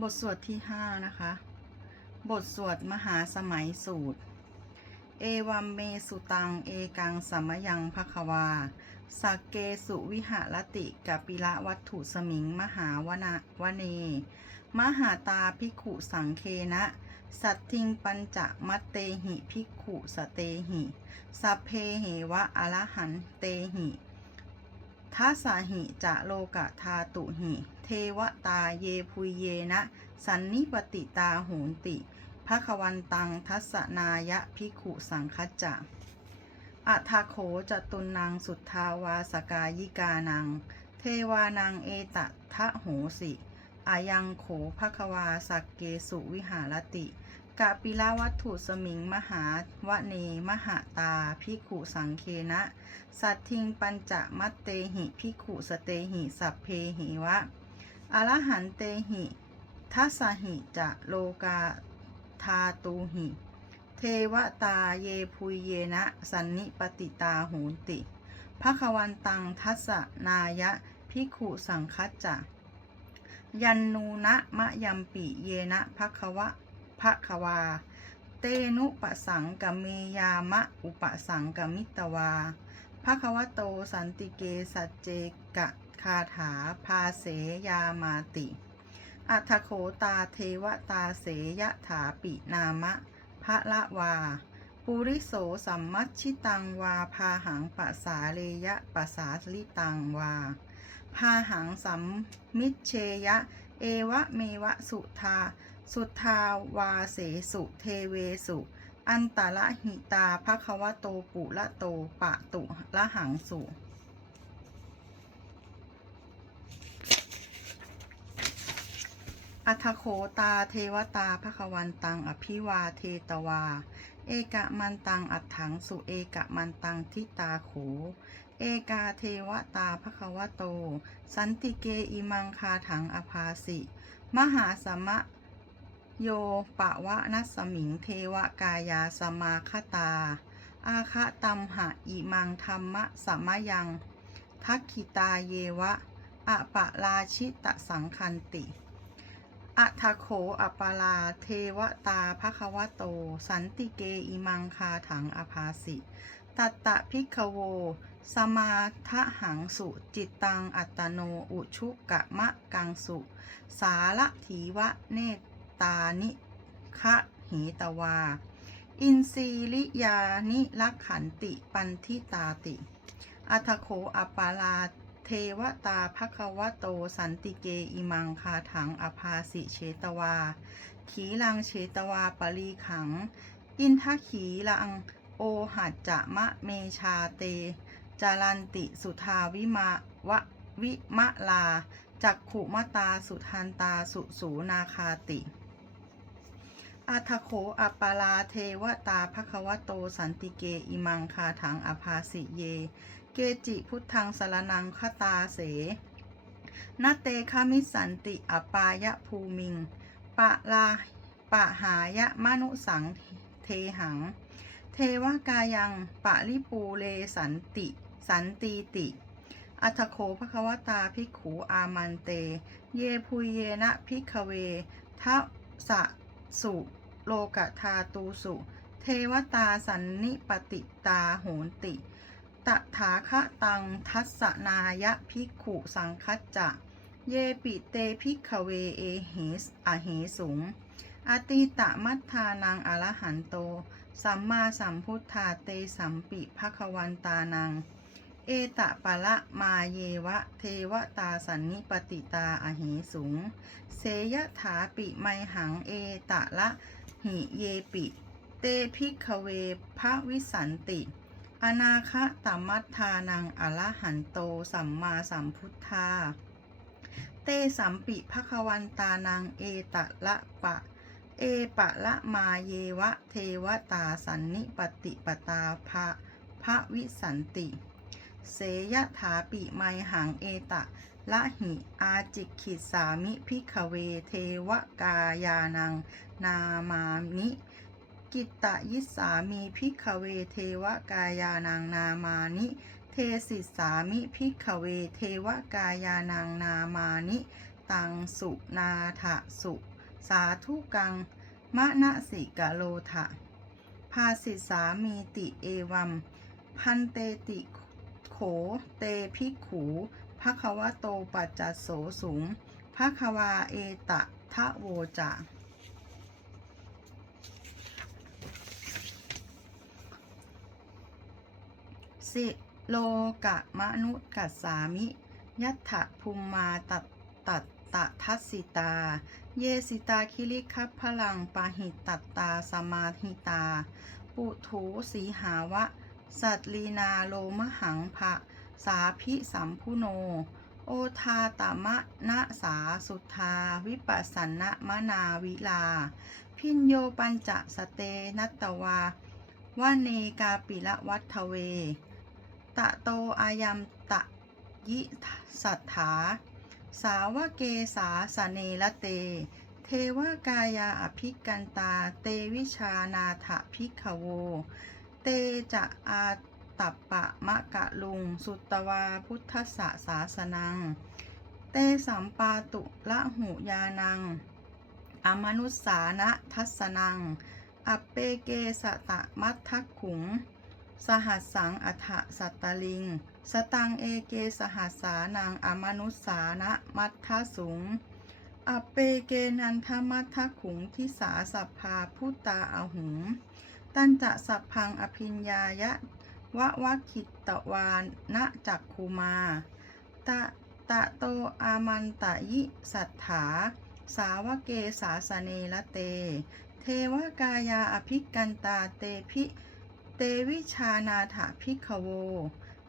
บทสวดที่ 5 นะคะ บทสวดมหาสมัยสูตร เอวัมเมสุตัง เอกังสัมยังภควา สักเกสุวิหารติกปิละวัตถุสมิงมหาวนะวเน มหาตาภิกขุสังเคนะ สัตทิงปัญจมัตเตหิภิกขุสเตหิ สัพเพเหวะอรหันเตหิทัสสาหิจะโลกะทาตุหิ วตาเยพุยเยนะ สันนิปติตาโหนติภควันตังทัสสนายะภิขุสังคัจจะอัทาโขจตุนังสุทธาวาสกายิกานัง เทวานังเอตทะโหสิอายังโขภควาสักเกสุวิหารติกะปิลาวัตถุสมิงมหาวเนมหาตาภิขุสังเคนะ สัตทิงปัญจมัตเตหิภิขุสเตหิสัพเพหิวะ อรหันเตหิทัสหิ จะโลกาทาตูหิ เทวตาเยพุยเยนะ สันนิปติตาหนติภควันตังทัสนายะภิขุสังคัจจะ ยันนูนะมะยัมปิเยนะภควะภควา เตนุปสังกเมยามะอุปสังกมิตวาภควโตสันติเกสัจเจกะ คาถาพาเสยามาติ อัทโขตาเทวตาเสยถาปินามะพระละวา ปุริโสสัมมัชชิตังวา พาหังปะสาเลยะปะสาลิตังวา พาหังสัมมิเชยะ เอวะเมวะสุทาสุทาวาเสสุเทเวสุอันตะละหิตาภควโตปุละโตปะตุละหังสุ อัทโคตาเทวตาภควันตังอภิวาเทตวา เอกะมันตังอัฏฐังสุเอกะมันตังทิตาโข เอกาเทวตาภควโต สันติเกอิมังคาถังอภาสิ มหาสมะโยปะวะนัสมิงเทวกายาสมาคตา อาคะตัมหะอิมังธรรมะสมยัง ทักขิตาเยวะอะปะราชิตสังคันติ อัทโขอปาลา เทวตาภควโต สันติเกอิมังคาถังอภาสิ ตัตตะพิกโว สมาทะหังสุจิตตังอัตโนอุชุกะมะกังสุ สาละถีวะเนตานิคะเหตวา อินทรีลิยานิลักขันติปันทิตาติอัทโขอปาลา ทวตาภควโตสันติเกอิมังคาถังอภาสิเชตวา ขีลังเชตวาปรีขัง อินทขีลังโอหัจจะมะเมชาเต จารันติสุทาวิมาวะวิมะลา จักขุมตาสุทันตาสุสูนาคาติอัทโขอปาลาเทวตาภควโตสันติเกอิมังคาถังอภาสิเย เกจิพุทธังสารนังคตาเสนาเตคามิสันติอปายะภูมิง ปะลาปะหายะมนุสังเทหัง เทวกายังปะริปูเลสันติ สันตีติ อัทโขภควตาภิกขูอามันเต เยพุเยนะภิกขเวทะสะสุโลกธาตูสุ เทวตาสันนิปติตาโหนติ ตถาคตังทัสนายะภิกขุสังคัจจะ เยปิเตภิกขเวเอเหสอเหสุงอติตะมัทธานังอรหันโต สัมมาสัมพุทธาเตสัมปิภควันตานัง เอตะปะละมาเยวะเทวตาสันนิปติตาอเหสุง เสยถาปิไมหังเอตะละหิเยปิ เตภิกขเวพระวิสันติ อนาคตมัทธานังอรหันโตสัมมาสัมพุทธา เตสัมปิภควันตานังเอตะละปะ เอปะละมาเยวะเทวตาสันนิปติปตาภะพระวิสันติ เสยถาปิไมหังเอตะละหิอาจิกิสามิพิกขเวเทวกายานัง นามานิ กิตตยิสามีพิกเวเทวกายานังนามานิ เทสิสามิพิกเวเทวกายานังนามานิ ตังสุนาถะสุ สาธุกัง มะนะสิกะโลทะภาสิสามีติเอวัม พันเตติโขเตภิกขูภควโตปัจจโสสุงภควาเอตะทะโวจะ สิโลกะมนุกัสสามิ ยัตถะภูมมาตัตตัตตะทัสสิตา เยสิตาคิริคัพพลังปาหิตัตตาสมาหิตา ปุถูสีหาวะ สัตลีนาโลมหังภะสาพิสัมพุโน โอทาตมะนะสาสุทา วิปัสสนะมนาวิลา พินโยปัญจสเตนัตตวาวะเนกาปิละวัฏเว ตะโตอายัมตะยิสัทธา สาวะเกสาสเนละเต เทวกายาอภิกันตา เตวิชานาถพิกขโว เตจะอาตัปปะมะกะลุง สุตวาพุทธสสะสาสนัง เตสัมปาตุละหุยานัง อมนุสสานะทัสนัง อเปเกสตะมัททักขุง สหัสสังอัฏฐสัตตลิง สตังเอเกสหัสสานังอมนุสสานะมัททสุงอเปเกนันทมัททขุงทิสาสัพพาพุตตาอาหุง ตันจะสัพพังอภิญญายะวะวะคิตตวานนะจักคูมา ตะตะโตอามันตะยิสัทธา สาวเกสาสเนละเต เทวกายาอภิกันตาเตพิ เตวิชานาถาพิกโว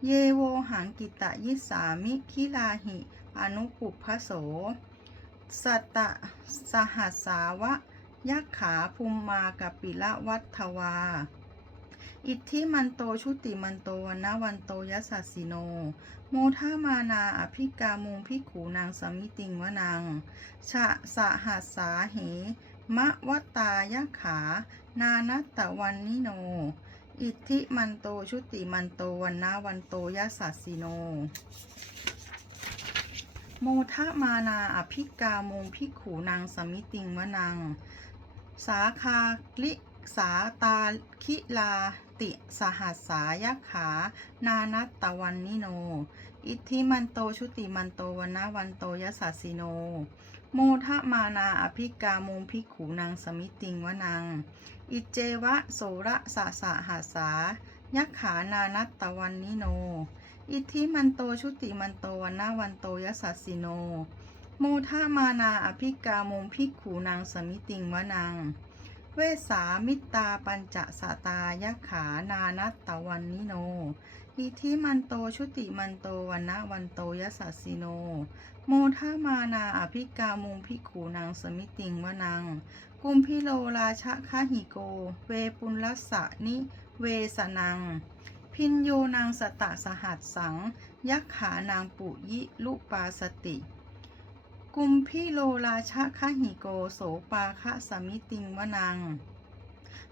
เยโวหังกิตะยิสามิคิลาหิ อนุปุพโส สัตตะสหัสาวะ ยักขาภูมมากปิละวัฏทวา อิทธิมันโตชุติมันโตวันนาวันโตยสสสสิโน โมทามานาอภิกามุงพิขูนางสมิติงวนังชะสหัสสาเหมะวตายะขา นานัตตะวันนิโน อิทธิมันโตชุติมันโตวันนาวันโตยัสสสสิโน โมทะมานาอภิกามงพิกขูนางสมิติงวนัง สาคาลิสาตาคิลาติสหัสสายขา นานัตตะวันนิโน อิทธิมันโตชุติมันโตวันนาวันโตยัสสสสิโน โมทะมานาอภิกามงพิกขูนางสมิติงวนัง อิเจวะโสระสะสะหาสา ยักขานานัตตะวันนิโน อิทธิมันโตชุติมันโตวันนาวันโตยัสสสสิโน โมทามานาอภิกามงพิกขูนางสมิติงวนังเวสามิตาปัญจสตายขานานัตตะวันนิโน อิทธิมันโตชุติมันโตวันนะวันโตยัสสสสิโน โมทามานาอภิกามุงพิกขูนางสมิติงวนัง กุมพิโลราชะคาหิโก เวปุลลัสสะนิเวสนัง พินโยนางสตะสหัสสัง ยักขานางปุยิลุปาสติ กุมพิโลราชะคะหิโกโสปาคะสมิติงวนัง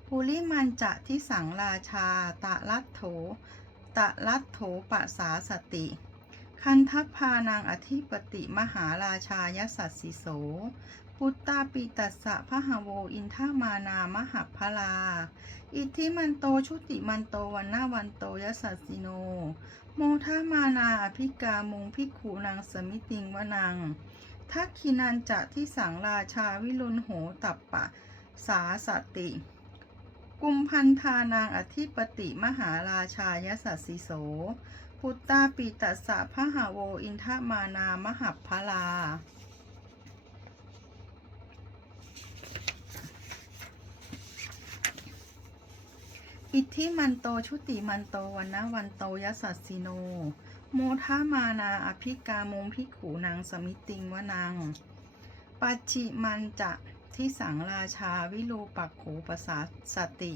ปุริมันจะที่สังราชาตะลัตโถตะลัตโถปะสาสติ คันทัพพานางอธิปติมหาราชายสัสสิโส ปุตตาปิตัสสะพะหโวอินทามานามหัพพลา อิทธิมันโตชุติมันโตวันนาวันโตยสัสสิโน โมทามานาอภิกามุงพิกขูนางสมิติงวนัง ทักขินันจะที่สังราชาวิรุณโหตัปปะ สาสติ กุมพันธานางอธิปติมหาราชายสัสสิโส พุตตาปิตัสสะพะหาโวอินทามานามหัพพลา อิทธิมันโตชุติมันโตวันนะวันโตยสัสสิโน โมทามานาอภิกามุงพิกขูนางสมิติงวนัง ปัจฉิมันจะที่สังราชาวิรูปักโขปสาสติ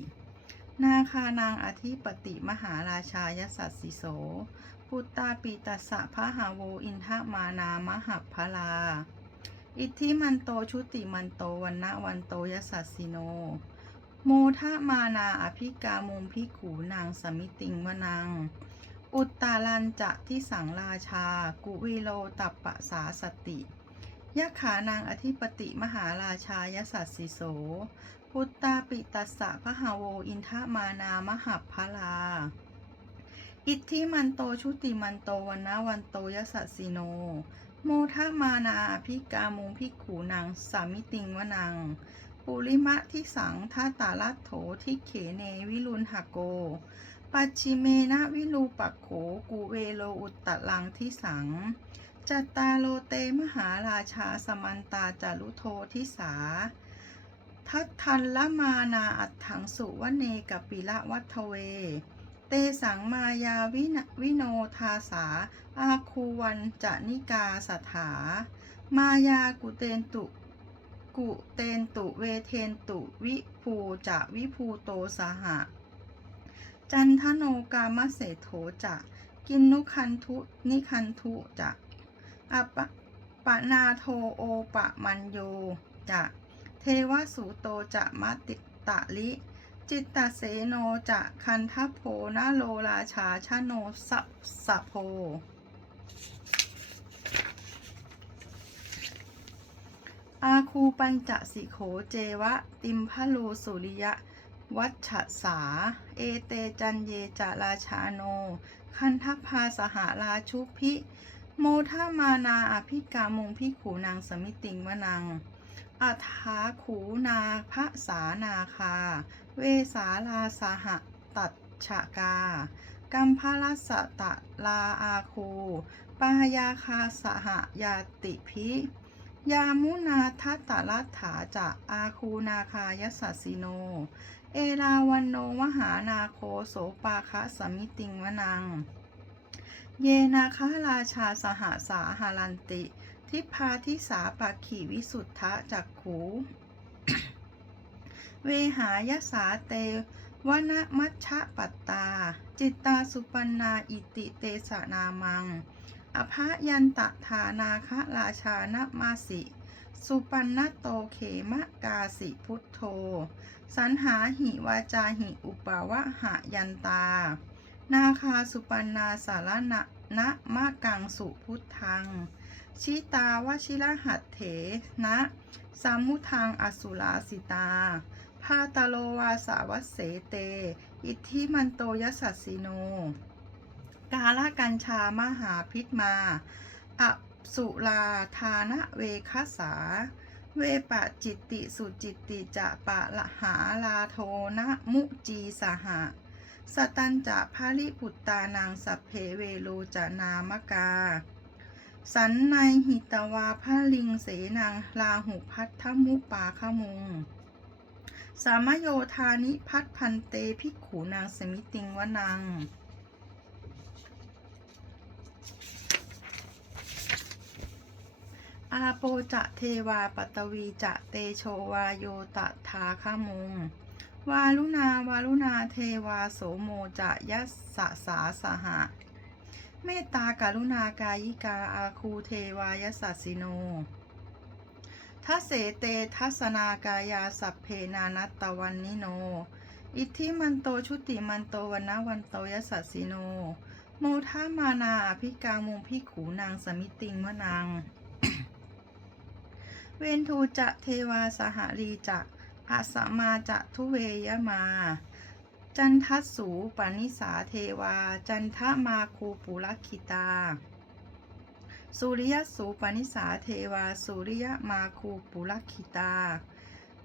นาคานางอธิปติมหาราชายสัสสิโส พุตตาปิตัสสะพะหาโวอินทมานามหัพพลา อิทธิมันโตชุติมันโตวันนะวันโตยสัสสิโน โมทะมานาอภิกามุงพิกขูนางสมิติงวนัง อุตตาลันจะที่สังราชา กุวิโลตัปปะสาสติยะขานางอธิปติมหาราชายสัสสิโส พุตตาปิตัสสะพะหาโวอินทมานามหัพพลา อิทธิมันโตชุติมันโตวันนาวันโตยสัสสิโน โมทามานาอภิกามุงพิกขูนางสามิติงวนัง ปุริมะทิสังทาตาลัตโถทิเขเนวิรุณหโก ปัจฉิเมนะวิลูปักโขกูเวโลอุตตะลังทิสัง จัตตาโลเตมหาราชาสมันตาจารุโททิสา ทัตทันละมานาอัตถังสุวเนกปิละวัทเว เตสังมายาวินวิโนทาสา อาคูวันจะนิกาสถา มายากุเตนตุ กุเตนตุเวเทนตุวิภูจะวิภูโตสหะ จันทโนกามเสโถจะกินนุคันทุนิคันทุจะอปะปะนาโทโอปะมันโยจะเทวสุโตจะมติตะลิ จิตตเสโนจะคันทโพนาโลราชาชโนสสะโพ อาคูปัญจสิโขเจวะ ติมพะโลสุริยะ วัชสา เอเตจันเยจะราชาโน คันทพาสหราชุพิ โมทามานาอภิกามุงพิขูนางสมิติงวนังอัฐาขูนาพระสานาคา เวสาลาสหตัดฉกา กัมพาลสตะลาอาคู ปายาคาสหยาติพิ ยามุนาทัตตลัตถาจะอาคูนาคายสัสสิโน เอราวันโนมหานาโคโสปาคะสมิติงวนัง เยนาคาราชาสหสาหารันติ ทิพาทิสาปาขีวิสุทธะจักขูเวหายสาเตวนะมัชฌะปัตตา จิตตาสุปันนาอิติเตสนามัง อภยันตะธานาคะราชานมาสิ สุปันนโตเขมะกาสิพุทโธ สันหาหิวาจาหิอุปาวะหะยันตา นาคาสุปันนาสารณะนะมะกังสุพุทธัง ชิตาวชิระหัตเถนะสามุทังอสุราสิตาพาตาโลวาสาวัสเสเต อิทธิมันโตยสัสสิโน กาละกัญชามหาพิษมา อสุลาทานะเวคสา เวปะจิตติสุจิตติจะปะละหาลาโทนะมุจีสหะ สตันจะพาลิปุตตานางสัพเพเวโลจนามกา สันในหิตวาพลิงเสนางลาหุพัทธมุปาขมุงสามโยธานิพัทพันเตภิกขูนางสมิติงวนัง อาโปจะเทวาปตวีจะเตโชวาโยตทาคามุงวาลุนาวาลุนาเทวาโสโมจะยัสสะสาสหะ เมตตาการุณากายิกาอาคูเทวายสัสสิโนทัเสเตทัสนากายาสัพเพนานัตตวันนิโน อิทธิมันโตชุติมันโตวันนาวันโตยสัสสิโน โมทามานาอภิกามุงพิขูนางสมิติงมะนาง เวนทูจะเทวาสหรีจะอาสมาจะทุเวยมา จันทัสสูปนิสาเทวา จันทมาคูปุรคิตา สุริยสูปนิสาเทวา สุริยมาคูปุรคิตา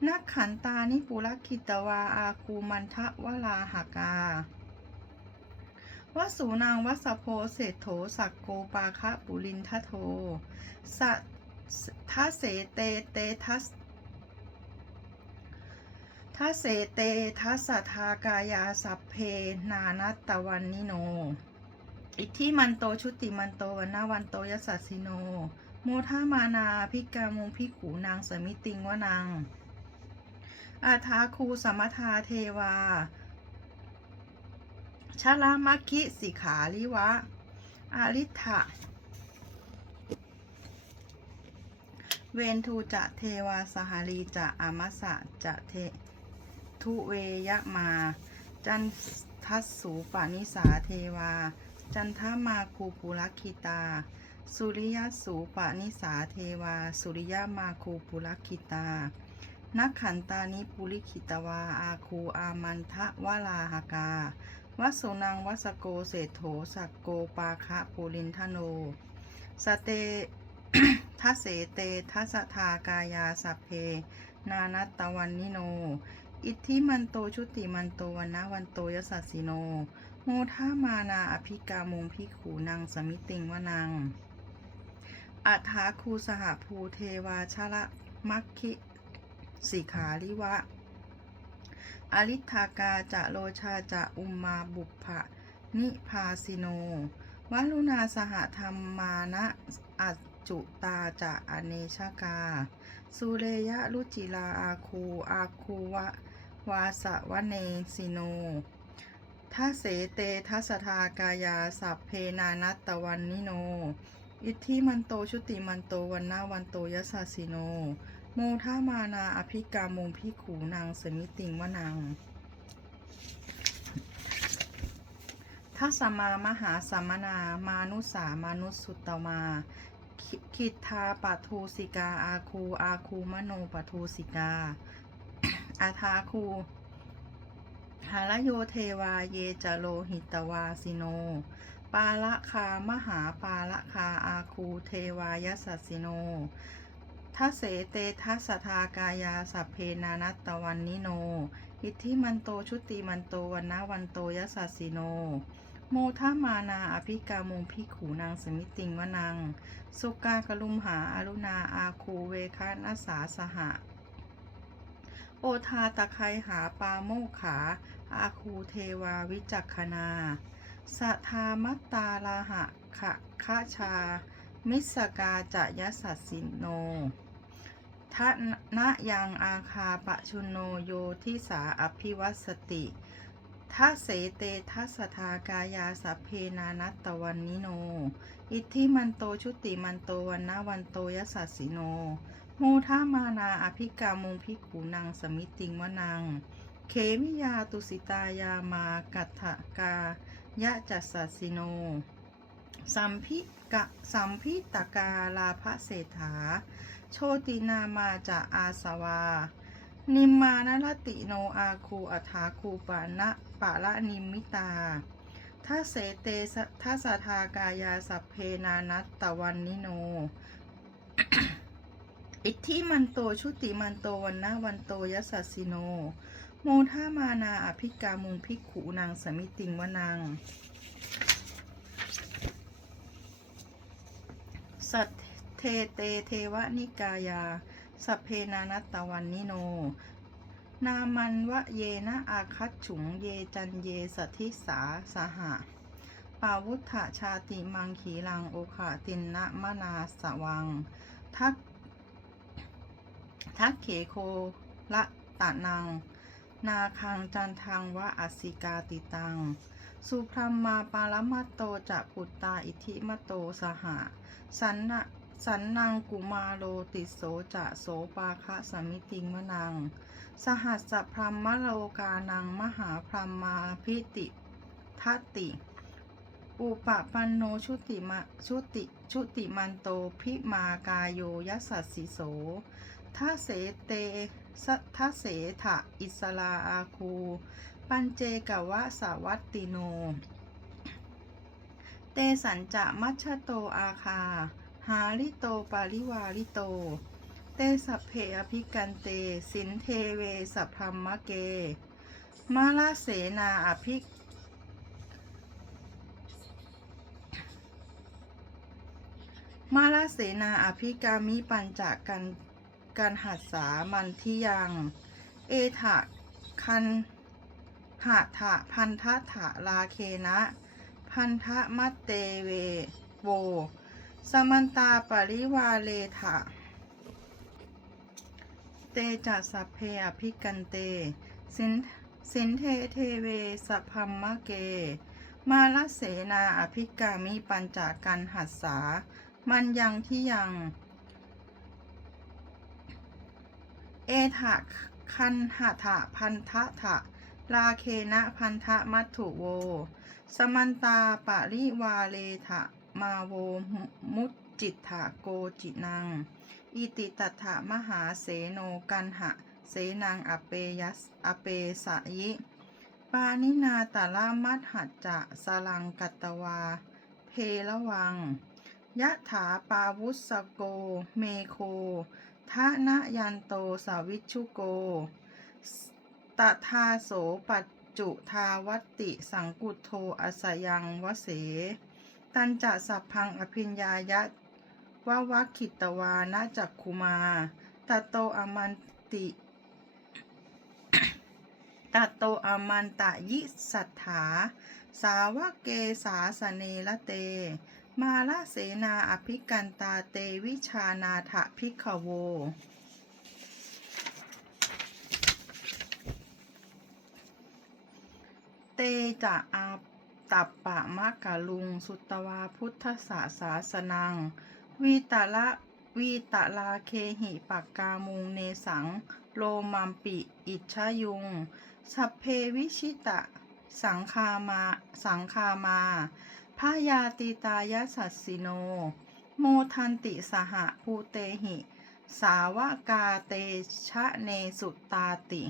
นักขันตานิปุรคิตวาอาคูมันทะวลาหากาวสูนางวัสโพเศรษโถสักโกปาคะปุรินทโทสั ทัสเสเตเตทัสทัสเสเตทัสทากายาสัพเพนานัตตวันนิโน อิทธิมันโตชุติมันโตวันนาวันโตยสัสสิโน โมทามานาพิกามุงพิขูนางสมิติงวนัง อาทาคูสมทาเทวาชาลามัคคิสิขาลิวะอาริทะ เวนทูจะเทวาสหารีจะอามัสสะจะเททุเวยะมา จันทัสสูปานิสาเทวา จันทมาคูปุรคิตา สุริยสูปานิสาเทวา สุริยมาคูปุรคิตานักขันตานิปุริคิตวา อาคูอามันทะวะลาหกาวัสุนังวัสโกเศโถสักโกปาคะปุรินทโน สเต ทัสเสเตทัสทากายาสัพเพ นานัตตวันนิโน อิทธิมันโตชุติมันโตวันนะวันโตยสัสสิโน โมทามานาอภิกามุงพิขูนางสมิติงวนังอัฐาคูสหภูเทวาชละมัคคิสิขาลิวะ อริธากาจะโลชาจะอุมมาบุพะนิพาสิโน วัลุนาสหธรรมานะอั จุตาจะอเนชกา สุเรยะรุจิลาอาคู อาคูวะวาสะวะเนสิโนทัเสเตทัสทากายาสัพเพนานัตตวันนิโน อิทธิมันโตชุติมันโตวันนาวันโตยสสสิโน โมทามานาอภิกามุงพิขูนางสมิติงวนังทัสมามหาสัมมนา มานุสามานุสุตตมา คิคิทาปัทูสิกา อาคู อาคูมโนปัทูสิกา อาทาคูหารโยเทวาเยจโลหิตวาสิโน ปาละคามหาปาละคาอาคูเทวายสัสสิโนทัเสเตทัสทากายาสัพเพนานัตตวันนิโน อิทธิมันโตชุติมันโตวันนะวันโตยสัสสิโน โมทามานาอภิกามงพิขูนางสมิติงวนังสุกากลุมหาอารุณาอาคูเวคานัสาสหะ โอทาตะไคหาปาโมขา อาคูเทวาวิจักขณาสทธามัตตาลาหะขะคะชา มิสกาจะยสัสสินโนทะนะยังอาคาปะชุนโนโยทิสาอภิวัสติ ทัเสเตทัสสทากายาสัพเพนานัตตวันนิโน อิทธิมันโตชุติมันโตวันนาวันโตยสัสสิโนโมทามานาอภิกามุงพิขูนางสมิติงวนัง เขมิยาตุสิตายามากัตถกายะจัสสสิโน สัมพิกะสัมพิตกาลาภเศรษฐาโชตินามาจะอาสวา นิมมานรติโนอาคูอัฐาคูปานะ ปะละนิมิตาทัสเสเตสะทัสสทากายาสัพเพนานัตตวันนิโน อิทธิมันโตชุติมันโตวันนะวันโตยสัสสิโน โมทามานาอภิกามุงพิกขูนางสมิติงวนังสัทเทเตเทวนิกายา สัพเพนานัตตวันนิโน นามันวะเยนะอาคัตฉุงเยจันเยสทธิสาสหะปาวุธชาติมังขีลังโอขาตินนะมนาสวัง ทักทักเขโคละตะนัง นาคังจันทังวะอสิกาติตัง สุพรมมาปารมัตโตจะปุตตาอิทิมโตสหะสันนะสันนังกุมาโลติโสจะโสปาคะสมิติงมนัง สหัสสะพรหมโลกานังมหาพรหมาพิติทัตติ อุปปันโนชุติมะชุติชุติมันโตพิมากายโยยัสสสสิโสทัสเสเตสทัสเสถะอิสลาอาคู ปัญเจกวะสาวัตติโน เตสัญจะมัชชโตอาคา หาลิโตปาริวาลิโต เตสัพเพอภิกันเต สินเทเวสัพพมมะเก มาลาเสนาอภิกมาลาเสนาอภิกามิปัญจกันการหัสสามันทิยัง เอถะคันหะถะพันทะถะลาเคนะ พันธะมัตเตเวโว สมันตาปริวาเลถะ ตจัสัพเพอภิกันเตสินสินเทเทเวสัพพัมมะเก มาลเสนาอภิกามิปัญจกันหัสสา มันยังที่ยัง เอถะคันหะถะพันทะถะลาเคนะพันธะมัตถุโว สมันตาปริวาเลทะมาโวมุตจิตถาโกจินัง อิติตัฏฐมหาเสโนกันหะ เสนังอเปยัสอเปสะยิ ปานินาตาลามัตหัจจะสลังกัตวา เพละวัง ยะถาปาวุสโก เมโคทะนะยันโตสาวิชุโก ตทาโสปัจจุทาวัตติสังกุโทอสยังวเส ตันจะสัพพังอภิญญายะ วะวัคิตวานาจักคุมาตตโตอมันติตัตโตอมันตะยิสัทธา สาวกเกสาสเนละเต มาลเสนาอภิกันตาเตวิชานาถพิกขโว เตจะอาตัปปะมะกะลุง สุตวาพุทธศาสาสนัง วีตะละวีตะลาเคหิปักกามุงเนสัง โลมัมปิอิชยุง สัพเพวิชิตะ สังคามาสังคามาพายาติตายสัสสิโน โมทันติสหภูเตหิ สาวกาเตชะเนสุตาติ